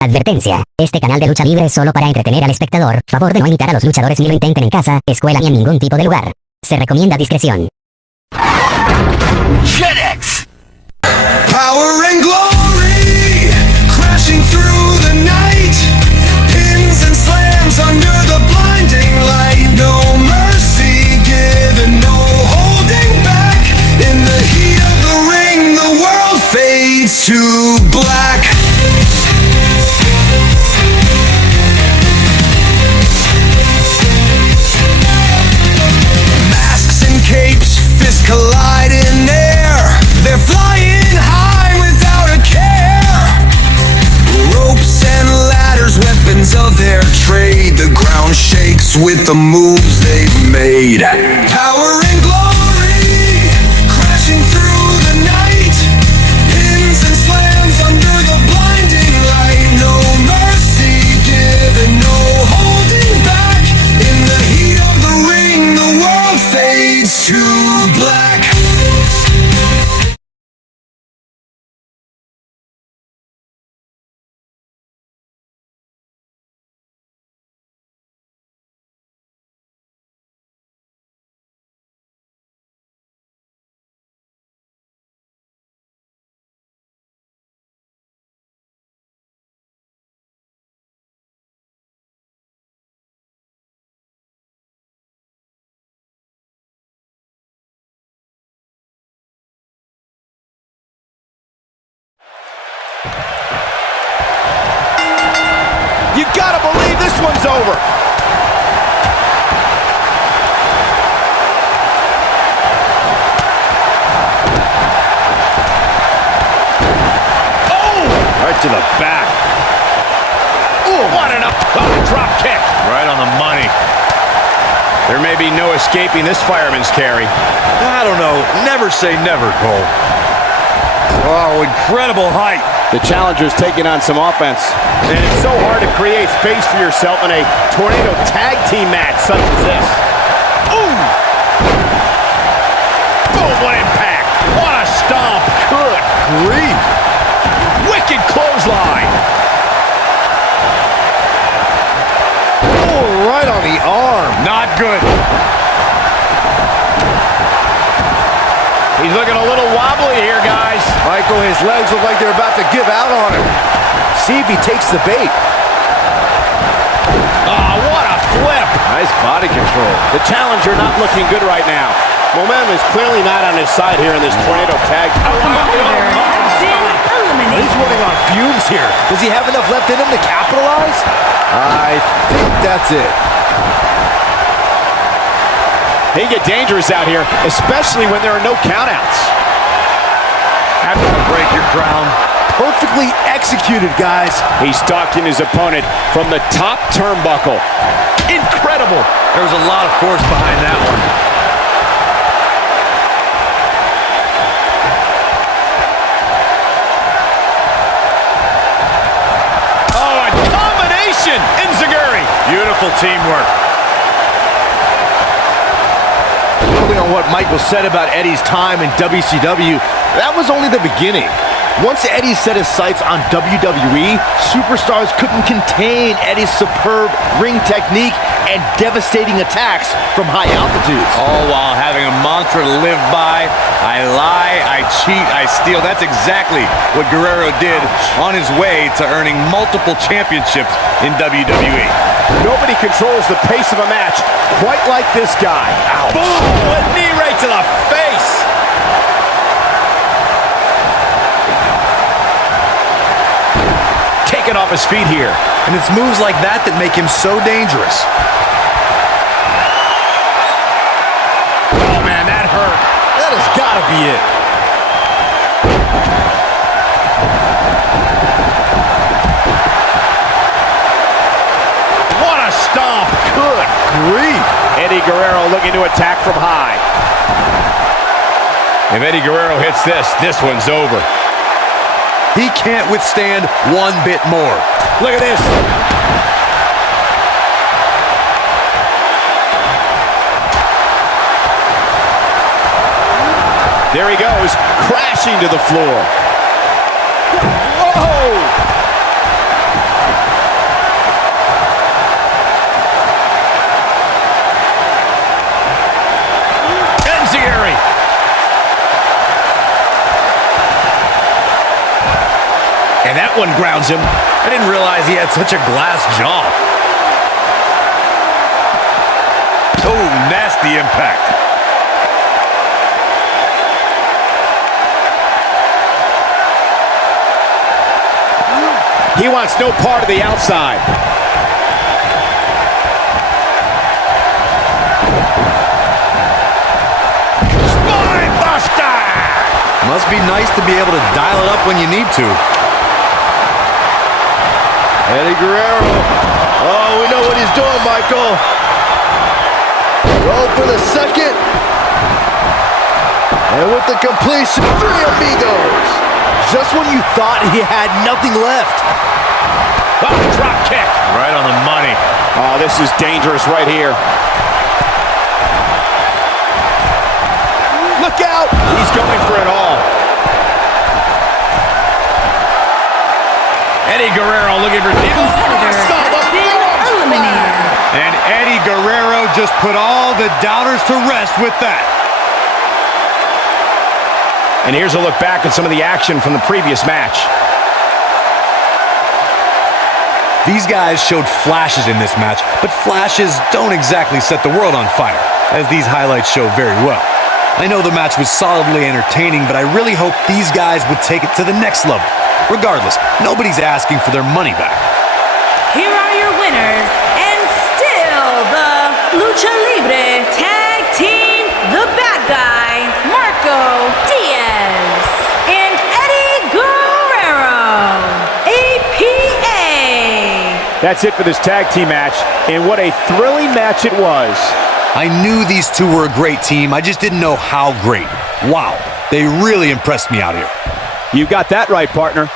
Advertencia. Este canal de lucha libre es solo para entretener al espectador. Favor de no imitar a los luchadores ni lo intenten en casa, escuela ni en ningún tipo de lugar. Se recomienda discreción. JetX. Power and glory, crashing through the night. Pins and slams under the blinding light. No mercy given, no holding back. In the heat of the ring, the world fades to black. Capes, fists collide in air. They're flying high without a care. Ropes and ladders, weapons of their trade. The ground shakes with the moves they've made. Power and glory, crashing through the night. Pins and slams under the blinding light. No mercy given, no holding back. In the heat of the ring, the world fades to black. You gotta believe this one's over. Oh! Right to the back. Ooh, what an drop kick. Right on the money. There may be no escaping this fireman's carry. I don't know. Never say never, Cole. Oh, incredible height. The challenger's taking on some offense. And it's so hard to create space for yourself in a tornado tag team match such as this. Ooh! Boom, what impact! What a stomp! Good grief! Wicked clothesline! Oh, right on the arm. Not good. He's looking a little wobbly here, guys. Michael, his legs look like they're about to give out on him. See if he takes the bait. Oh, what a flip. Nice body control. The challenger not looking good right now. Momentum is clearly not on his side here in this tornado tag. He's running on fumes here. Does he have enough left in him to capitalize? I think that's it. They get dangerous out here, especially when there are no countouts. After to break your crown. Perfectly executed, guys. He's stalking his opponent from the top turnbuckle. Incredible. There was a lot of force behind that one. Oh, a combination! Enziguri. Beautiful teamwork. Building on what Michael said about Eddie's time in WCW, that was only the beginning. Once Eddie set his sights on WWE, superstars couldn't contain Eddie's superb ring technique and devastating attacks from high altitudes. All while having a mantra to live by. I lie, I cheat, I steal. That's exactly what Guerrero did on his way to earning multiple championships in WWE. Nobody controls the pace of a match quite like this guy. Ouch. Boom! A knee right to the face. Taken off his feet here. And it's moves like that that make him so dangerous. Oh, man, that hurt. That has got to be it. What a stomp. Good grief. Eddie Guerrero looking to attack from high. If Eddie Guerrero hits this one's over. He can't withstand one bit more. Look at this. There he goes, crashing to the floor. Whoa! one grounds him. I didn't realize he had such a glass jaw. Oh, nasty impact. He wants no part of the outside. Spine buster! Must be nice to be able to dial it up when you need to. Eddie Guerrero. Oh, we know what he's doing, Michael. Roll for the second. And with the completion, 3 amigos. Just when you thought he had nothing left. Oh, drop kick. Right on the money. Oh, this is dangerous right here. Look out! He's going for it all. Eddie Guerrero looking for Eliminated. And Eddie Guerrero just put all the doubters to rest with that. And here's a look back at some of the action from the previous match. These guys showed flashes in this match, but flashes don't exactly set the world on fire, as these highlights show very well. I know the match was solidly entertaining, but I really hope these guys would take it to the next level. Regardless, nobody's asking for their money back. Here are your winners, and still the Lucha Libre Tag Team, the bad guy, Marco Diaz, and Eddie Guerrero, APA. That's it for this tag team match, and what a thrilling match it was. I knew these two were a great team, I just didn't know how great. Wow, they really impressed me out here. You got that right, partner.